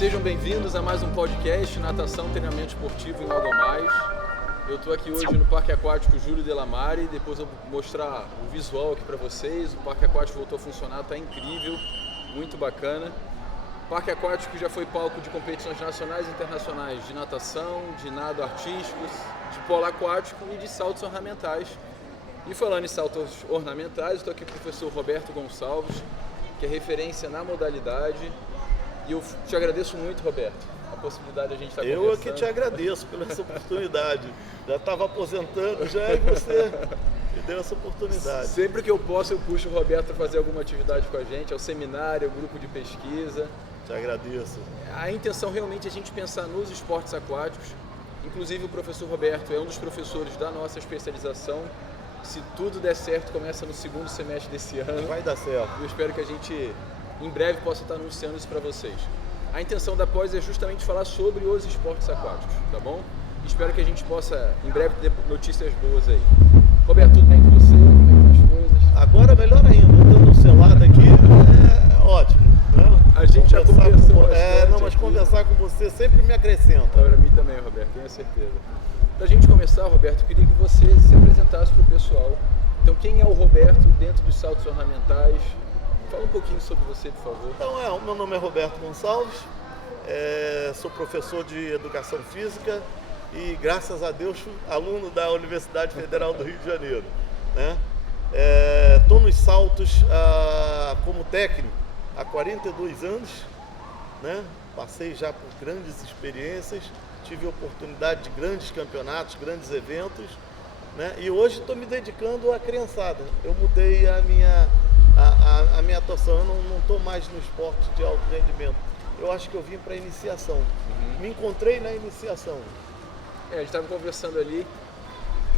Sejam bem-vindos a mais um podcast Natação Treinamento Esportivo em Algo a Mais. Eu estou aqui hoje no Parque Aquático Júlio Delamare, depois eu vou mostrar o visual aqui para vocês. O Parque Aquático voltou a funcionar, está incrível, muito bacana. O Parque Aquático já foi palco de competições nacionais e internacionais de natação, de nado artísticos, de polo aquático e de saltos ornamentais. E falando em saltos ornamentais, estou aqui com o professor Roberto Gonçalves, que é referência na modalidade. E eu te agradeço muito, Roberto, a possibilidade de a gente estar conversando. Eu aqui te agradeço pela essa oportunidade. Já estava aposentando já e você me deu essa oportunidade. Sempre que eu posso, eu puxo o Roberto para fazer alguma atividade com a gente, ao seminário, ao grupo de pesquisa. Te agradeço. A intenção realmente é a gente pensar nos esportes aquáticos. Inclusive o professor Roberto é um dos professores da nossa especialização. Se tudo der certo, começa no segundo semestre desse ano. Vai dar certo. Eu espero que a gente, em breve, possa estar anunciando isso para vocês. A intenção da pós é justamente falar sobre os esportes aquáticos, tá bom? Espero que a gente possa, em breve, ter notícias boas aí. Roberto, tudo bem com você? Como é que estão as coisas? Agora, melhor ainda, dando um selado aqui, é ótimo. Né? A gente já conversou mas aqui. Conversar com você sempre me acrescenta. Para mim também, Roberto, tenho certeza. Para a gente começar, Roberto, eu queria que você se apresentasse para o pessoal. Então, quem é o Roberto dentro dos saltos ornamentais? Fala um pouquinho sobre você, por favor. Então, meu nome é Roberto Gonçalves, sou professor de Educação Física e, graças a Deus, aluno da Universidade Federal do Rio de Janeiro. Estou nos saltos como técnico há 42 anos, né? Passei já por grandes experiências, tive oportunidade de grandes campeonatos, grandes eventos, né? E hoje estou me dedicando à criançada. Eu mudei a minha atuação, eu não estou mais no esporte de alto rendimento. Eu acho que eu vim para a iniciação. Me encontrei na iniciação. A gente estava conversando ali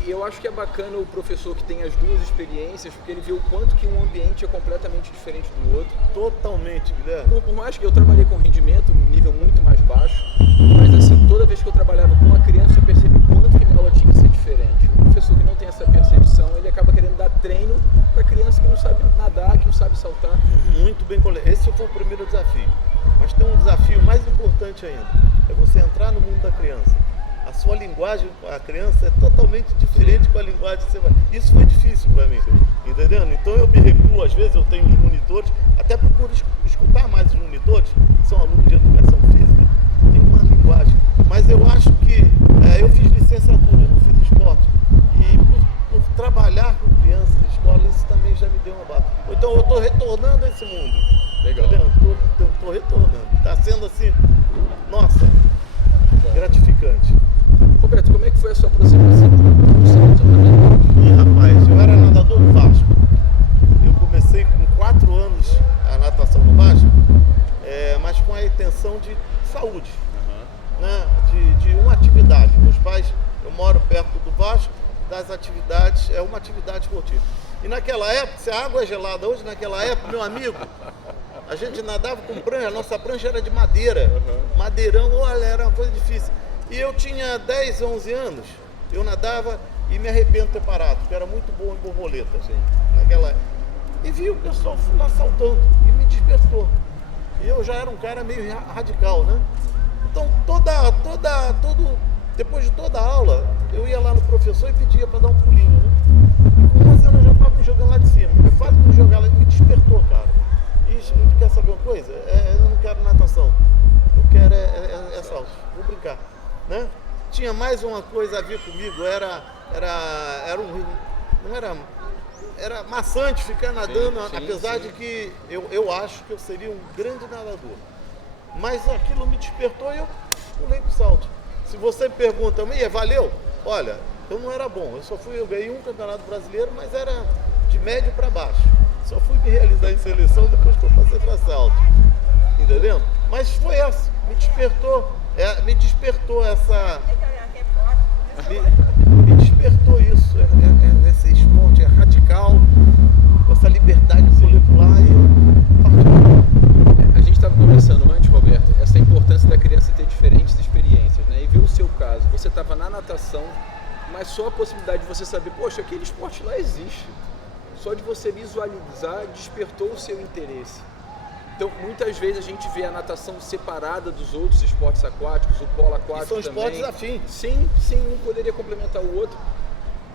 e eu acho que é bacana o professor que tem as duas experiências, porque ele vê o quanto que um ambiente é completamente diferente do outro. Totalmente, Guilherme. Por mais que eu trabalhei com rendimento, um nível muito mais baixo, mas assim, toda vez que eu trabalhava com uma criança, eu percebi o quanto que minha aula tinha que ser diferente. O professor que não tem essa percepção, ele acaba querendo dar treino para criança que não sabe nadar, que não sabe saltar. Muito bem, colega. Esse foi o primeiro desafio. Mas tem um desafio mais importante ainda. É você entrar no mundo da criança. A sua linguagem com a criança é totalmente diferente com a linguagem que você vai. Isso foi difícil para mim, entendendo? Então eu me recuo, às vezes eu tenho os monitores, até procuro escutar mais os monitores, que são alunos de educação física, tem uma linguagem. Mas eu acho que eu fiz licenciatura, não fiz esporte. E por trabalhar com crianças de escola, isso também já me deu uma base. Então eu estou retornando a esse mundo. Legal. Estou retornando. Está sendo assim, nossa, gratificante. Roberto, como é que foi a sua aproximação com os saltos ornamentais? Rapaz, eu era nadador no Vasco. Eu comecei com 4 anos a natação no Vasco, mas com a intenção de saúde, né? de uma atividade. Meus pais, eu moro perto do Vasco, das atividades, é uma atividade esportiva. E naquela época, se a água é gelada hoje, naquela época, meu amigo, a gente nadava com prancha, a nossa prancha era de madeira, madeirão, olha, era uma coisa difícil. E eu tinha 10, 11 anos, eu nadava e me arrependo de ter parado, porque era muito bom em borboleta, naquela época. E vi o pessoal lá saltando e me despertou. E eu já era um cara meio radical, né? Então, depois de toda a aula, eu ia lá no professor e pedia para dar um pulinho, né? E com 11 anos eu já estava me jogando lá de cima. O fato de me jogar lá me despertou, cara. E quer saber uma coisa? Eu não quero natação, eu quero salto, vou brincar. Né? Tinha mais uma coisa a ver comigo, era maçante ficar nadando, apesar de que eu acho que eu seria um grande nadador. Mas aquilo me despertou e eu pulei pro salto. Se você me pergunta, valeu? Olha, eu não era bom, eu ganhei um campeonato brasileiro, mas era de médio para baixo. Só fui me realizar em seleção depois que eu passei para salto. Entendeu? Mas foi essa, me despertou essa. Me despertou isso. Esse esporte é radical, com essa liberdade de poder pular e eu parti. A gente estava conversando antes, Roberto, essa importância da criança ter diferentes experiências, né? E ver o seu caso. Você estava na natação, mas só a possibilidade de você saber, poxa, aquele esporte lá existe. Só de você visualizar despertou o seu interesse. Então, muitas vezes a gente vê a natação separada dos outros esportes aquáticos, o polo aquático são também. esportes afins. Sim, um poderia complementar o outro.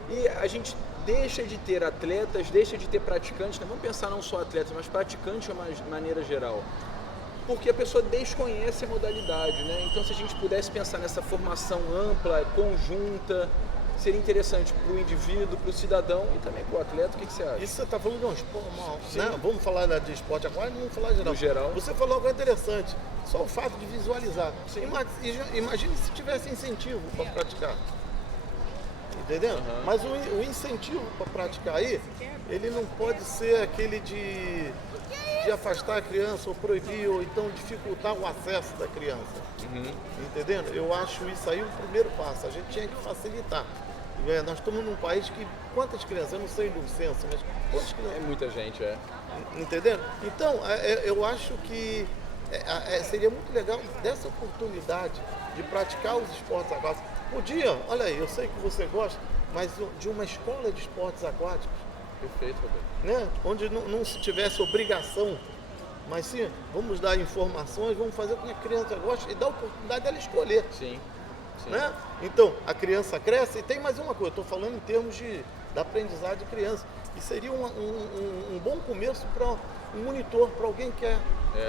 E a gente deixa de ter atletas, deixa de ter praticantes, né? Vamos pensar não só atletas, mas praticantes de uma maneira geral. Porque a pessoa desconhece a modalidade, né? Então, se a gente pudesse pensar nessa formação ampla, conjunta, seria interessante para o indivíduo, para o cidadão e também para o atleta. O que você acha? Isso você está falando de um esporte, né? Vamos falar de esporte aquático, vamos falar geral. No geral. Você falou algo interessante, só o fato de visualizar. Sim. Imagine se tivesse incentivo para praticar. Entendeu? Uhum. Mas o incentivo para praticar aí, ele não pode ser aquele de afastar a criança ou proibir ou então dificultar o acesso da criança. Uhum. Entendendo? Eu acho isso aí o primeiro passo. A gente tinha que facilitar. Nós estamos num país que, quantas crianças? Eu não sei do censo, mas quantas crianças? É muita gente, Entendendo? Então, eu acho que seria muito legal dessa oportunidade de praticar os esportes aquáticos. Podia, olha aí, eu sei que você gosta, mas de uma escola de esportes aquáticos. Perfeito, Roberto. Né? Onde não se tivesse obrigação, mas sim, vamos dar informações, vamos fazer com que a criança goste e dar a oportunidade dela escolher. Sim. Né? Então, a criança cresce e tem mais uma coisa, estou falando em termos da aprendizagem de criança. E seria um bom começo para um monitor, para alguém que quer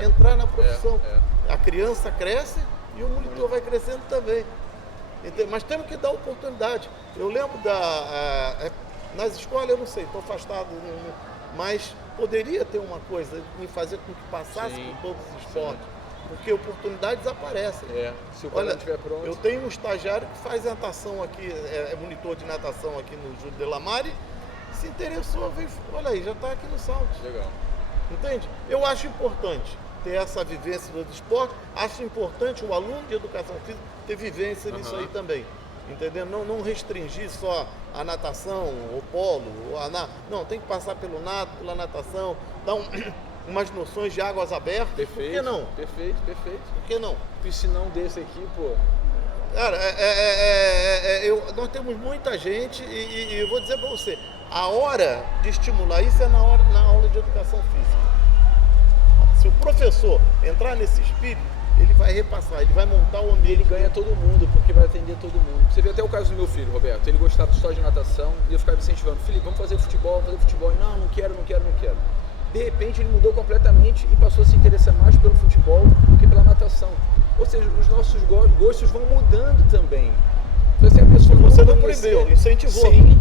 entrar na profissão. A criança cresce e o monitor vai crescendo também. Mas temos que dar oportunidade. Eu lembro nas escolas, eu não sei, estou afastado, mas poderia ter uma coisa em fazer com que passasse por todos os esportes. Porque oportunidades aparecem. Se o cara estiver pronto. Eu tenho um estagiário que faz natação aqui, é monitor de natação aqui no Júlio Delamare, se interessou, veio, olha aí, já está aqui no Salto. Legal. Entende? Eu acho importante ter essa vivência do esporte, acho importante o aluno de educação física ter vivência nisso aí também. Entendeu? Não restringir só a natação, o polo, não, tem que passar pelo nado, pela natação, dar umas noções de águas abertas. Perfeito. Por que não? Perfeito. Por que não? Piscinão desse aqui, pô. Cara, nós temos muita gente e eu vou dizer para você, a hora de estimular isso é na aula de educação física. Se o professor entrar nesse espírito, ele vai repassar, ele vai montar o ambiente. Ele ganha todo mundo, porque vai atender todo mundo. Você vê até o caso do meu filho, Roberto. Ele gostava só de natação e eu ficava incentivando. Felipe, vamos fazer futebol. E não quero. De repente ele mudou completamente e passou a se interessar mais pelo futebol do que pela natação. Ou seja, os nossos gostos vão mudando também. Então, se a pessoa Você não proibiu, incentivou. Sim.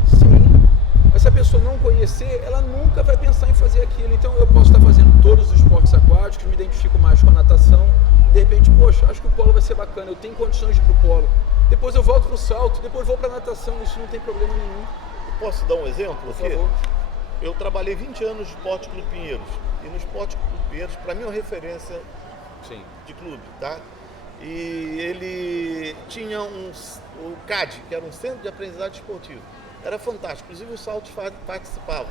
Mas se a pessoa não conhecer, ela nunca vai pensar em fazer aquilo. Então eu posso estar fazendo todos os esportes aquáticos, me identifico mais com a natação. De repente, poxa, acho que o polo vai ser bacana, eu tenho condições de ir pro polo. Depois eu volto pro salto, depois vou pra natação, isso não tem problema nenhum. Posso dar um exemplo? Por favor. Eu trabalhei 20 anos no Esporte Clube Pinheiros. E no Esporte Clube Pinheiros, para mim, é uma referência de clube, tá? E ele tinha o CAD, que era um Centro de Aprendizagem Esportiva. Era fantástico, inclusive o Salto participava,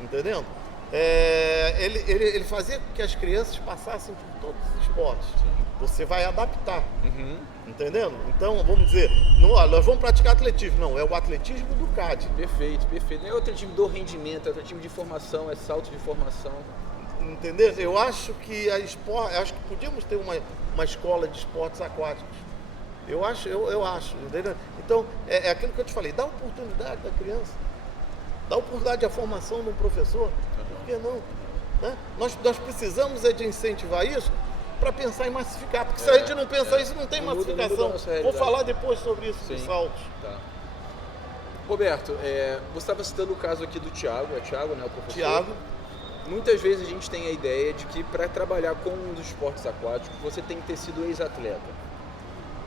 entendendo? Ele fazia com que as crianças passassem por todos os esportes. Você vai adaptar, entendendo? Então, vamos dizer, nós vamos praticar atletismo. Não, é o atletismo do CAD. Perfeito. Não é o atletismo do rendimento, é o atletismo de formação, é salto de formação. Entendeu? Eu acho que podíamos ter uma escola de esportes aquáticos. Eu acho, entendeu? Então, é aquilo que eu te falei, dá oportunidade da criança, dá oportunidade à formação de um professor, por que não? Né? Nós precisamos de incentivar isso para pensar em massificar, porque se a gente não pensar isso, não tem massificação. Vou falar depois sobre isso dos saltos. Tá. Roberto, você estava citando o caso aqui do Thiago, Thiago, né, o professor? Thiago. Muitas vezes a gente tem a ideia de que para trabalhar com um dos esportes aquáticos, você tem que ter sido ex-atleta.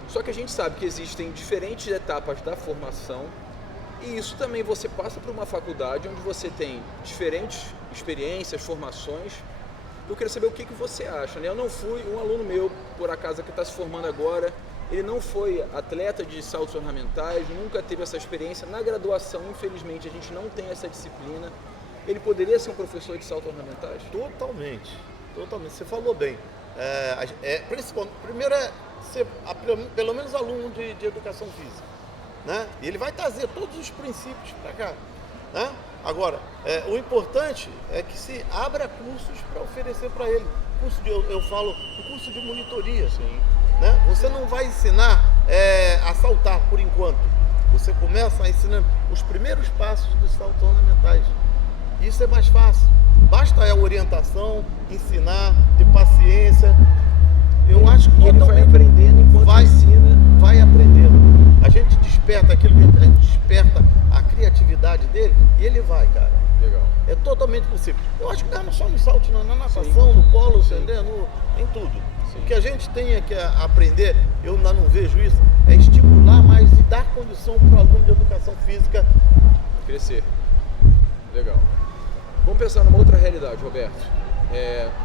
Só que a gente sabe que existem diferentes etapas da formação e isso também você passa por uma faculdade onde você tem diferentes experiências, formações. Eu queria saber o que você acha, né? Eu não fui, um aluno meu, por acaso, que está se formando agora, ele não foi atleta de saltos ornamentais, nunca teve essa experiência. Na graduação, infelizmente, a gente não tem essa disciplina. Ele poderia ser um professor de saltos ornamentais? Totalmente. Você falou bem. Primeiro ser pelo menos aluno de educação física, né? E ele vai trazer todos os princípios para cá. Né? Agora, o importante é que se abra cursos para oferecer para ele. Eu falo, um curso de monitoria. Sim. Né? Você não vai ensinar a saltar por enquanto. Você começa a ensinar os primeiros passos dos saltos ornamentais. Isso é mais fácil. Basta a orientação, ensinar, ter paciência. Eu acho que ele vai aprendendo enquanto ensina. Vai aprendendo. A gente desperta aquilo, a gente desperta a criatividade dele e ele vai, cara. Legal. É totalmente possível. Eu acho que não é só no salto, não, na natação, no polo, entendeu? Em tudo. Sim. O que a gente tem que aprender, eu ainda não vejo isso, é estimular mais e dar condição para o aluno de educação física crescer. Legal. Vamos pensar numa outra realidade, Roberto.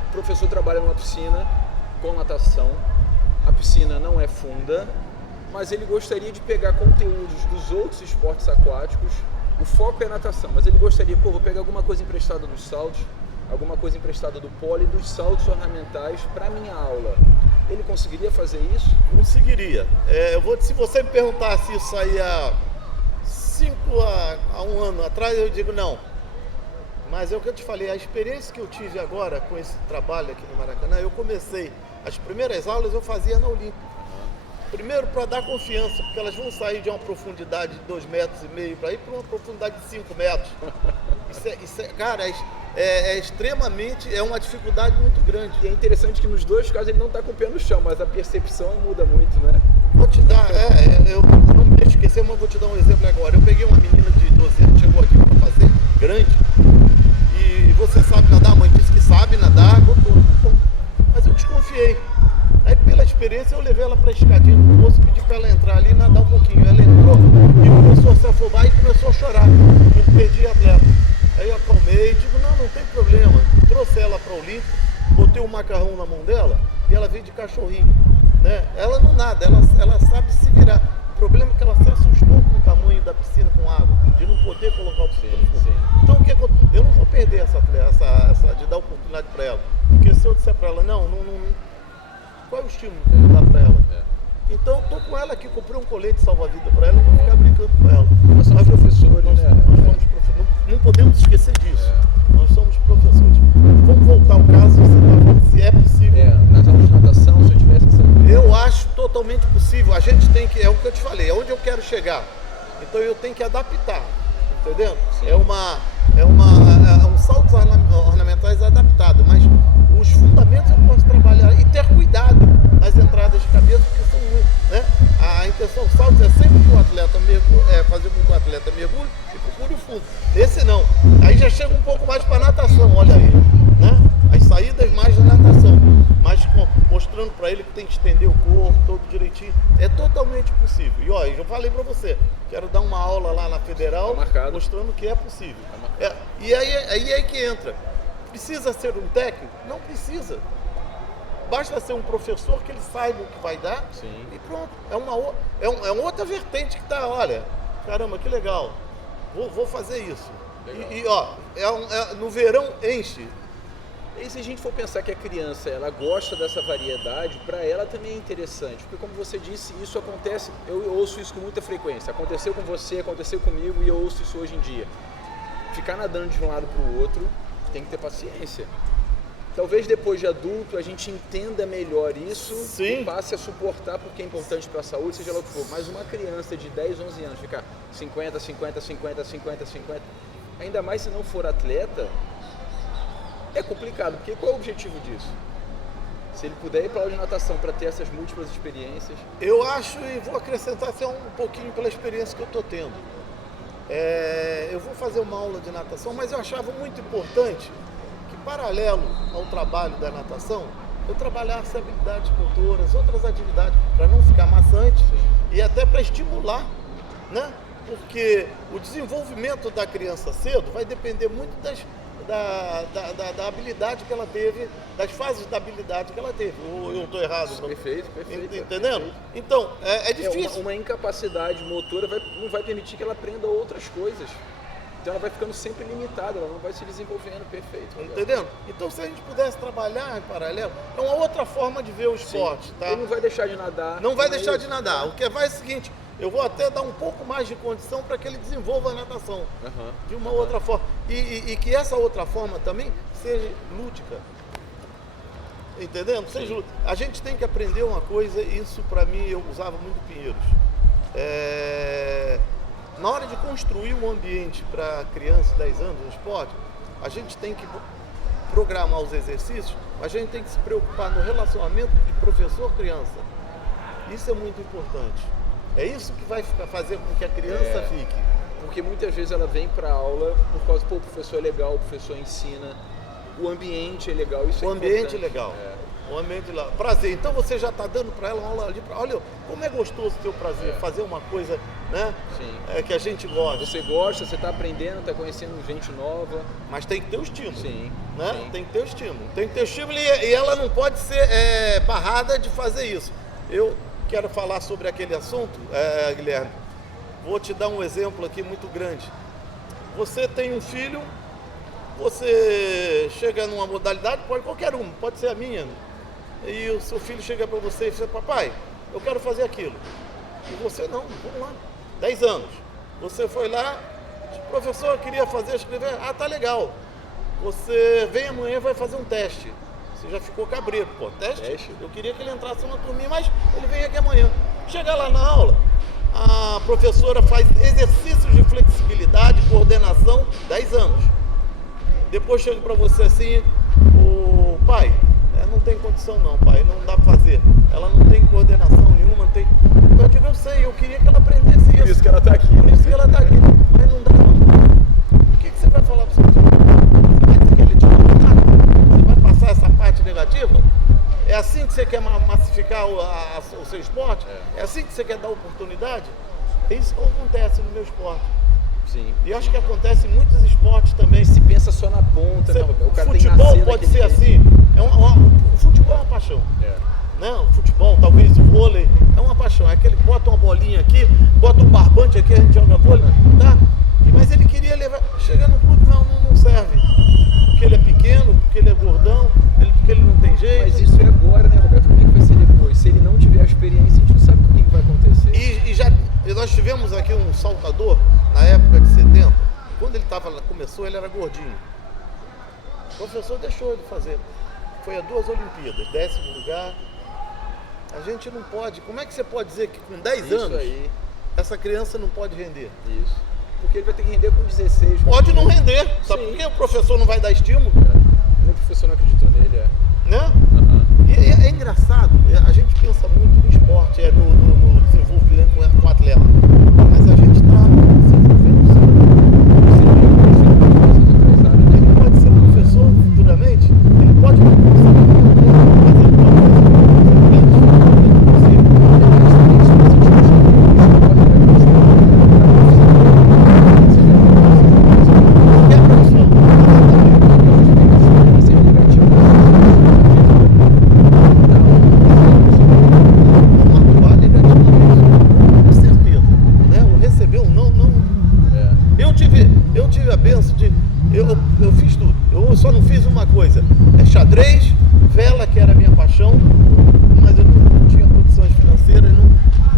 O professor trabalha numa piscina com natação, a piscina não é funda, mas ele gostaria de pegar conteúdos dos outros esportes aquáticos. O foco é a natação, mas ele gostaria, vou pegar alguma coisa emprestada dos saltos, alguma coisa emprestada do polo e dos saltos ornamentais para minha aula. Ele conseguiria fazer isso? Conseguiria. Se você me perguntasse isso aí há 5 a 1 ano atrás, eu digo não. Mas é o que eu te falei, a experiência que eu tive agora com esse trabalho aqui no Maracanã, eu comecei, as primeiras aulas eu fazia na Olímpica. Primeiro para dar confiança, porque elas vão sair de uma profundidade de 2,5 metros para ir para uma profundidade de 5 metros. Cara, extremamente, é uma dificuldade muito grande. E é interessante que nos dois casos ele não está com o pé no chão, mas a percepção muda muito, né? Vou te dar, eu não me deixo esquecer, mas vou te dar um exemplo agora. Eu peguei uma menina de 12 anos, chegou aqui para fazer, grande, e você sabe nadar? A mãe disse que sabe nadar, mas eu desconfiei. Aí pela experiência eu levei ela para a escadinha do poço, pedi para ela entrar ali e nadar um pouquinho. Ela entrou e começou a se afobar e começou a chorar. Eu perdi a atleta. Aí eu acalmei, digo, não tem problema. Trouxe ela para o Olímpico, botei um macarrão na mão dela e ela veio de cachorrinho. Né? Ela não nada, ela sabe se virar. O problema é que ela se assustou com o tamanho da piscina com água, de não poder colocar o piscina no fundo. Então o que eu não vou perder essa de dar oportunidade para ela. Porque se eu disser para ela, não, qual é o estímulo que eu vou dar para ela? Então estou com ela aqui, comprei um colete salva-vida para ela, vou ficar brincando com ela. Nós somos professores, nós somos professores, não podemos esquecer disso. Nós somos professores. Vamos voltar ao caso, você está falando se é possível. Nas aulas de natação, se eu tivesse que saber. Eu acho totalmente possível. A gente tem que, é o que eu te falei, é onde eu quero chegar. Então eu tenho que adaptar, entendeu? Sim. Saltos ornamentais adaptado, mas os fundamentos eu posso trabalhar e ter cuidado nas entradas de cabeça, porque são muito, né? A intenção do salto é sempre que o atleta fazer com que o atleta mergulhe e procure o fundo. Esse não. Aí já chega um pouco mais para natação, olha aí, né? As saídas mais de natação, mas mostrando para ele que tem que estender o corpo todo direitinho. É totalmente possível. E ó, eu já falei para você, quero dar uma aula lá na Federal, mostrando que é possível. E aí é que entra. Precisa ser um técnico? Não precisa. Basta ser um professor que ele saiba o que vai dar. Sim. E pronto. É uma outra vertente que tá, olha, caramba, que legal. Vou fazer isso. E ó, no verão enche. E se a gente for pensar que a criança ela gosta dessa variedade, para ela também é interessante, porque como você disse, isso acontece, eu ouço isso com muita frequência, aconteceu com você, aconteceu comigo e eu ouço isso hoje em dia. Ficar nadando de um lado para o outro, tem que ter paciência. Talvez depois de adulto a gente entenda melhor isso. Sim. E passe a suportar porque é importante para a saúde, seja lá o que for. Mas uma criança de 10, 11 anos ficar 50, 50, 50, 50, 50, ainda mais se não for atleta, é complicado, porque qual é o objetivo disso? Se ele puder ir para a aula de natação para ter essas múltiplas experiências... Eu acho, e vou acrescentar até um pouquinho pela experiência que eu estou tendo. Eu vou fazer uma aula de natação, mas eu achava muito importante que, paralelo ao trabalho da natação, eu trabalhasse habilidades motoras, outras atividades, para não ficar maçante. Sim. E até para estimular, né? Porque o desenvolvimento da criança cedo vai depender muito da habilidade que ela teve, das fases da habilidade que ela teve. Ou eu estou errado? Perfeito. Entendendo? Perfeito. Então, é difícil. Uma incapacidade motora não vai permitir que ela aprenda outras coisas. Então ela vai ficando sempre limitada, ela não vai se desenvolvendo. Perfeito. Entendendo? Então se a gente pudesse trabalhar em paralelo, é uma outra forma de ver o esporte. Tá? Ele não vai deixar de nadar. Não vai deixar de nadar. O que vai é o seguinte, eu vou até dar um pouco mais de condição para que ele desenvolva a natação de uma outra forma. E que essa outra forma também seja lúdica. Entendendo? Seja lúdica. A gente tem que aprender uma coisa, isso para mim eu usava muito Pinheiros. Na hora de construir um ambiente para criança de 10 anos no esporte, a gente tem que programar os exercícios, mas a gente tem que se preocupar no relacionamento de professor-criança. Isso é muito importante. É isso que vai fazer com que a criança fique. Porque muitas vezes ela vem para aula por causa, o professor é legal, o professor ensina, o ambiente é legal, isso é importante. O ambiente é legal. O ambiente lá. Prazer. Então você já está dando para ela uma aula ali. Olha como é gostoso ter o prazer, fazer uma coisa, né? Sim. Que a gente gosta. Você gosta, você está aprendendo, está conhecendo gente nova. Mas tem que ter o estímulo. Sim. Né? Sim. Tem que ter o estímulo. Tem que ter o estímulo e ela não pode ser barrada de fazer isso. Eu quero falar sobre aquele assunto, Guilherme. Vou te dar um exemplo aqui muito grande. Você tem um filho, você chega numa modalidade, pode qualquer uma, pode ser a minha. E o seu filho chega para você e fala, papai, eu quero fazer aquilo. E você não, vamos lá, 10 anos. Você foi lá, professor, eu queria escrever, tá legal. Você vem amanhã e vai fazer um teste. Você já ficou cabreiro, pô, teste? Eu queria que ele entrasse numa turminha, mas ele vem aqui amanhã. Chega lá na aula, a professora faz exercícios de flexibilidade, coordenação, 10 anos. Depois chega para você assim, o pai, não tem condição não, pai, não dá para fazer. Ela não tem coordenação nenhuma, não tem... Eu digo, eu sei, eu queria que ela aprendesse isso. Por isso que ela está aqui. Por isso que ela está aqui, mas não dá não. O que você vai falar para o seu filho? Você vai ter que ele te contar? Você vai passar essa parte negativa? É assim que você quer massificar o seu esporte? É assim que você quer dar oportunidade? É isso que acontece no meu esporte. Sim. E acho que acontece em muitos esportes também. Se pensa só na ponta, né? O cara futebol pode ser assim. O futebol é uma paixão. Né? O futebol, talvez o vôlei, é uma paixão. É aquele que bota uma bolinha aqui, bota um barbante aqui, a gente joga vôlei, tá? Mas ele queria levar. Chega no clube, não serve. Porque ele é pequeno, porque ele é gordão, porque ele não tem jeito. Mas isso é agora, né, Roberto? Como é que vai ser depois? Se ele não tiver a experiência, a gente não sabe o que vai acontecer. E nós tivemos aqui um saltador na época de 70. Quando ele começou, ele era gordinho. O professor deixou ele fazer. Foi a 2 Olimpíadas, 10º lugar. A gente não pode. Como é que você pode dizer que com 10 anos essa criança não pode render? Isso. Porque ele vai ter que render com 16. Pode não render. Sabe por que o professor não vai dar estímulo? O professor não acreditou nele, né? E é engraçado, a gente pensa muito no esporte, no desenvolvimento com o atleta, mas a gente está desenvolvendo ele pode ser professor futuramente, ele pode não conseguir, mas ele pode eu fiz tudo, eu só não fiz uma coisa, xadrez, vela, que era a minha paixão, mas eu não tinha condições financeiras,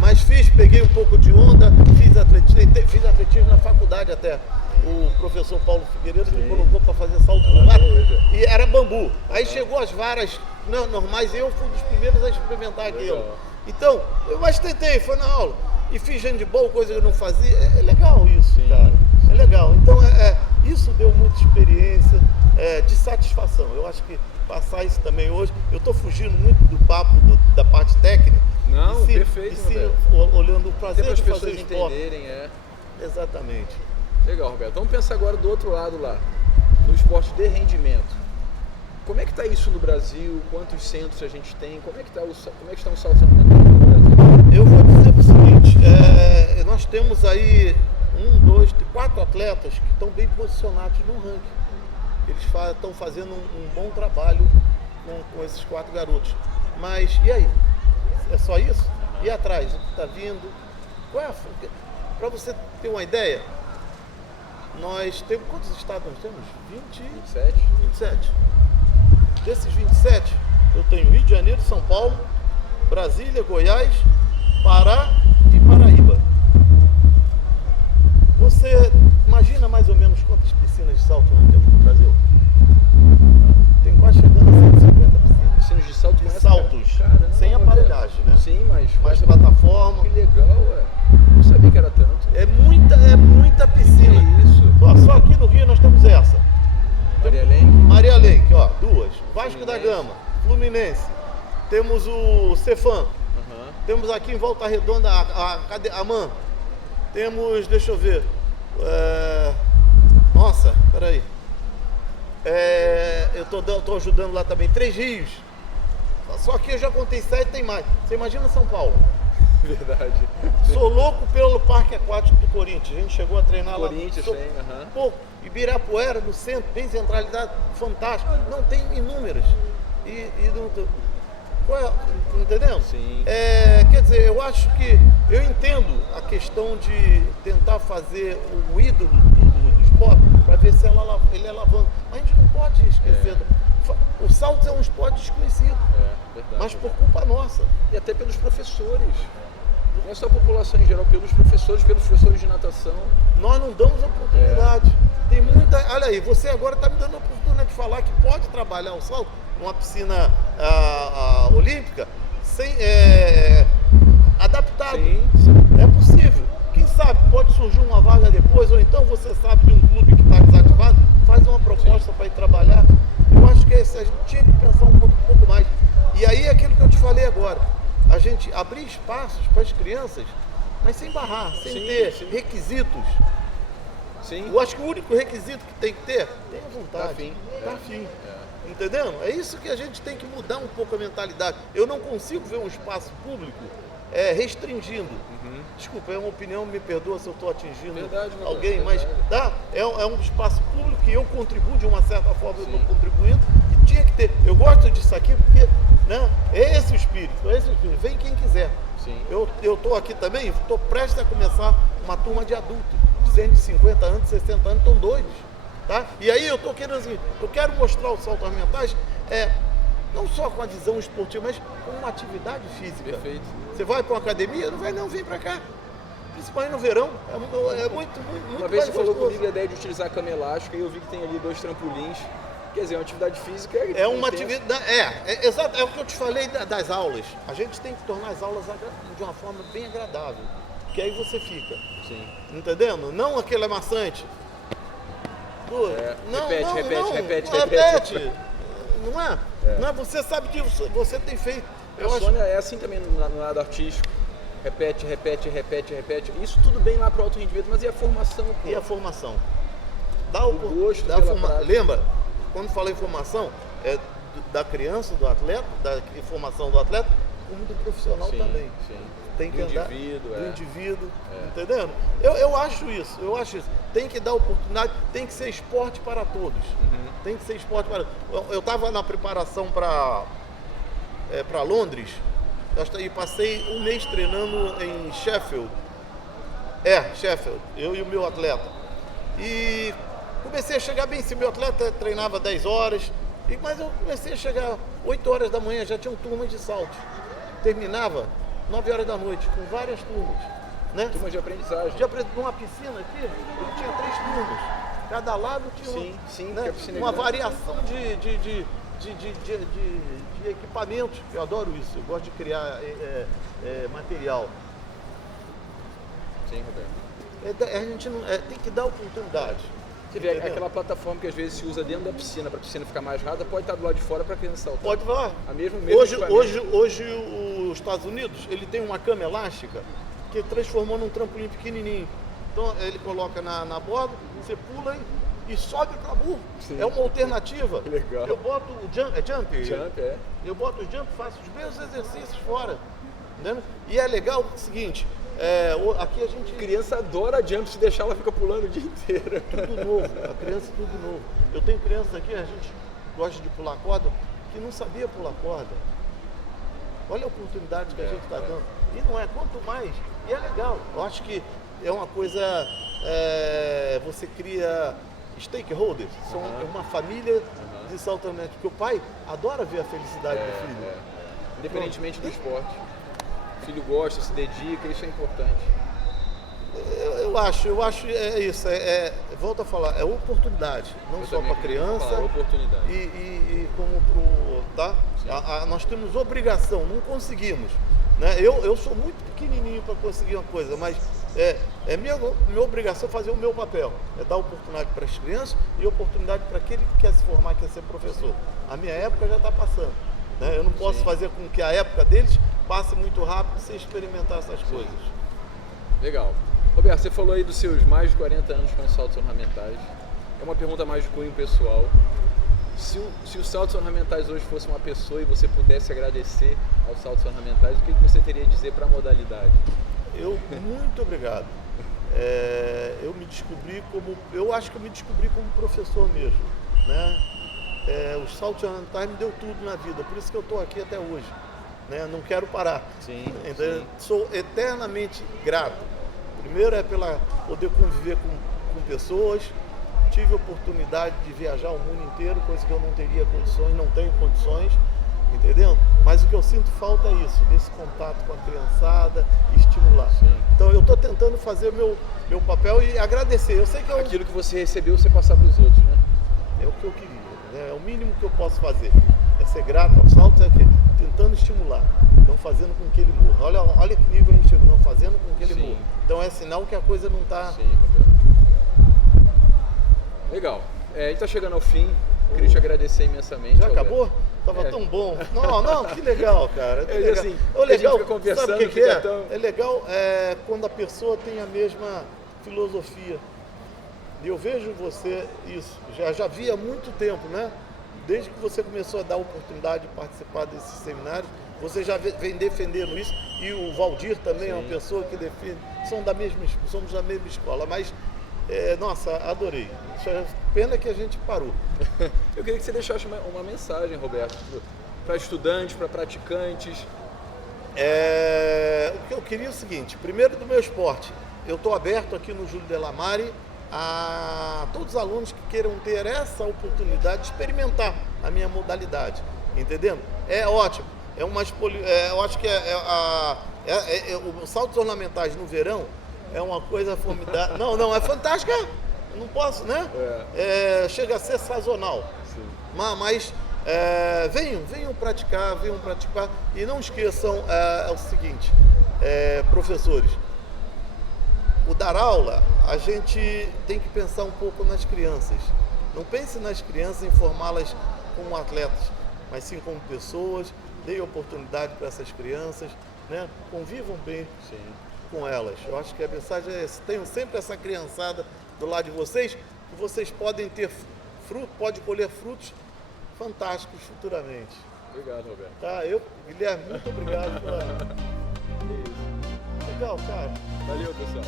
mas peguei um pouco de onda, fiz atletismo na faculdade até. O professor Paulo Figueiredo me colocou para fazer salto no mar, e era bambu. Aí chegou as varas normais, eu fui dos primeiros a experimentar aquilo. Então, mas tentei, foi na aula, e fiz handball, coisa que eu não fazia. É legal isso, cara, é legal. Então, isso deu muita experiência de satisfação. Eu acho que passar isso também hoje, eu estou fugindo muito do papo da parte técnica. Não, perfeito, olhando o prazer de fazer esporte. Entenderem, Exatamente. Legal, Roberto. Vamos pensar agora do outro lado lá, no esporte de rendimento. Como é que está isso no Brasil? Quantos centros a gente tem? Como é que está o salto no Brasil? Eu vou dizer o seguinte, nós temos aí 4 atletas que estão bem posicionados no ranking. Eles estão fazendo um bom trabalho com esses 4 garotos. Mas e aí? É só isso? E atrás? O que está vindo? Para você ter uma ideia, nós temos... Quantos estados nós temos? 27. Desses 27, eu tenho Rio de Janeiro, São Paulo, Brasília, Goiás, Pará e Paraíba. Você imagina mais ou menos quantas piscinas de salto nós temos no Brasil? Tem quase chegando a 150 piscinas. Piscinas de salto com essa Saltos, cara, sem aparelhagem, né? Sim, mas Mais plataforma. que legal, ué. Não sabia que era tanto. É muita piscina. Que isso? Ó, só aqui no Rio nós temos essa. Maria Lenk. Maria Lenk, ó, duas. Vasco da Fluminense. Gama, Fluminense. Temos o Cefam. Temos aqui em Volta Redonda a MAN. Temos, deixa eu ver. Nossa, peraí. Eu tô ajudando lá também. 3 Rios. Só que eu já contei 7, tem mais. Você imagina São Paulo? Verdade. Sou louco pelo Parque Aquático do Corinthians. A gente chegou a treinar lá. Corinthians, tem, aham. Pô, Ibirapuera, no centro, bem centralidade, fantástico. Não tem inúmeras. E não. Entendeu? Sim. Quer dizer, eu acho que eu entendo a questão de tentar fazer o ídolo do esporte para ver se ele alavanca. Mas a gente não pode esquecer. O salto é um esporte desconhecido. Verdade. Mas por culpa nossa. E até pelos professores. Não é só a população em geral, pelos professores de natação. Nós não damos oportunidade. Tem muita. Olha aí, você agora está me dando a oportunidade de falar que pode trabalhar o salto numa piscina olímpica adaptado. Sim. É possível. Quem sabe pode surgir uma vaga depois, ou então você sabe de um clube que está desativado, faz uma proposta para ir trabalhar. Eu acho que a gente tinha que pensar um pouco mais. E aí é aquilo que eu te falei agora. A gente abrir espaços para as crianças, mas sem barrar, sem ter requisitos. Sim. Eu acho que o único requisito que tem que ter, tenha vontade. Tá afim. Entendendo? É isso que a gente tem que mudar um pouco a mentalidade. Eu não consigo ver um espaço público restringindo. Desculpa, é uma opinião, me perdoa se eu estou atingindo alguém, mas é um espaço público que eu contribuo de uma certa forma, eu estou contribuindo e tinha que ter. Eu gosto disso aqui porque é esse o espírito, vem quem quiser. Sim. Eu estou aqui também, estou prestes a começar uma turma de adultos, de 150 anos, 60 anos, estão doidos. Tá? E aí eu estou querendo assim, eu quero mostrar os saltos ornamentais não só com a visão esportiva, mas com uma atividade física. Perfeito. Você vai para uma academia? Não vai não, vem para cá. Principalmente no verão, é muito Uma vez você falou gostoso. comigo a ideia de utilizar a cama elástica e eu vi que tem ali 2 trampolins. Quer dizer, uma atividade física é uma atividade. Exato, é o que eu te falei das aulas. A gente tem que tornar as aulas de uma forma bem agradável. Que aí você fica. Sim. Entendendo? Não aquele amassante. Repete. Não é? Não é? Você sabe disso, você tem feito. A Sônia é assim também no lado artístico. Repete. Isso tudo bem lá para o alto rendimento, mas e a formação? Pô? E a formação? O gosto pela prática. Lembra, quando fala em formação, é da criança, do atleta, da formação do atleta, como do profissional também. Sim. Tem que andar do indivíduo, entendendo? Eu acho isso. Tem que dar oportunidade, tem que ser esporte para todos. Tem que ser esporte para. Eu estava na preparação para Londres e passei um mês treinando em Sheffield. Sheffield, eu e o meu atleta. E comecei a chegar bem, se meu atleta treinava 10 horas, mas eu comecei a chegar 8 horas da manhã, já tinham turmas de salto. Terminava 9 horas da noite, com várias turmas. Né? Turmas de aprendizagem. Numa piscina aqui, ele tinha 3 turmas. Cada lado tinha né? uma variação de equipamentos. Eu adoro isso, eu gosto de criar material. Sim, Roberto. A gente tem que dar oportunidade. Você vê, aquela plataforma que às vezes se usa dentro da piscina para a piscina ficar mais rasa, pode estar do lado de fora para a criança saltar. Pode falar. Hoje os Estados Unidos, ele tem uma cama elástica que transformou num trampolim pequenininho. Então ele coloca na borda, você pula e sobe e acabou. Sim. É uma alternativa. Que legal. Eu boto o jump, jump? Jump, Eu boto o jump, faço os mesmos exercícios fora. Entendeu? E é legal o seguinte, aqui a gente... A criança adora jump, se deixar ela fica pulando o dia inteiro. Tudo novo, a criança tudo novo. Eu tenho criança aqui, a gente gosta de pular corda, que não sabia pular corda. Olha a oportunidade que a gente está dando. E não é, quanto mais, e é legal. Eu acho que é uma coisa, você cria stakeholders, são uma família de salto ornamental, porque o pai adora ver a felicidade do filho. Independentemente do esporte. O filho gosta, se dedica, isso é importante. Eu acho é isso, volto a falar, é oportunidade, não Eu só também para criança falar, oportunidade. e como pro, tá? Nós temos obrigação, não conseguimos, né? Eu sou muito pequenininho para conseguir uma coisa, mas minha obrigação fazer o meu papel, é dar oportunidade para as crianças e oportunidade para aquele que quer se formar, quer ser professor. A minha época já está passando, né? Eu não posso fazer com que a época deles passe muito rápido sem experimentar essas coisas. Legal. Roberto, você falou aí dos seus mais de 40 anos com saltos ornamentais. É uma pergunta mais de cunho pessoal. Se os saltos ornamentais hoje fosse uma pessoa e você pudesse agradecer aos saltos ornamentais, o que você teria a dizer para a modalidade? Muito obrigado. Eu acho que eu me descobri como professor mesmo, né? Os saltos ornamentais me deu tudo na vida, por isso que eu estou aqui até hoje, né? Não quero parar. Sim. Sou eternamente grato. Primeiro pela poder conviver com pessoas. Tive a oportunidade de viajar o mundo inteiro, coisa que eu não teria condições, não tenho condições, entendeu? Mas o que eu sinto falta é isso, desse contato com a criançada, estimular. Sim. Então eu estou tentando fazer meu papel e agradecer. Eu sei que aquilo que você recebeu, você passar para os outros, né? É o que eu queria, né? É o mínimo que eu posso fazer. É ser grato aos saltos, tentando estimular, não fazendo com que ele morra. Olha que nível a gente chegou, não fazendo com que ele morra. Então é sinal que a coisa não está... Sim, Roberto. Legal. A gente está chegando ao fim. Queria te agradecer imensamente. Já acabou? Tava tão bom. Não, que legal, cara. Que legal. Assim, legal, a gente fica conversando, sabe o que é? tão... É legal quando a pessoa tem a mesma filosofia. E eu vejo você isso. Já vi há muito tempo, né? Desde que você começou a dar a oportunidade de participar desses seminários, você já vem defendendo isso. E o Valdir também é uma pessoa que defende. Somos da mesma escola, mas nossa, adorei. Pena que a gente parou. Eu queria que você deixasse uma mensagem, Roberto, para estudantes, para praticantes. O que eu queria é o seguinte: primeiro, do meu esporte, eu estou aberto aqui no Júlio Delamare a todos os alunos que queiram ter essa oportunidade de experimentar a minha modalidade, entendendo? É ótimo. Eu acho que os saltos ornamentais no verão é uma coisa formidável. Não, é fantástica. Eu não posso, né? Chega a ser sazonal. Sim. Mas venham praticar. E não esqueçam o seguinte, professores. O dar aula, a gente tem que pensar um pouco nas crianças. Não pense nas crianças em formá-las como atletas, mas sim como pessoas. Dê oportunidade para essas crianças, né? Convivam bem. Sim. Com elas. Eu acho que a mensagem é essa. Tenham sempre essa criançada do lado de vocês, que vocês podem ter pode colher frutos fantásticos futuramente. Obrigado, Roberto. Tá, Guilherme, muito obrigado pela... Legal, cara. Valeu, pessoal.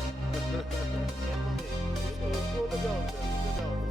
Legal, cara. Legal.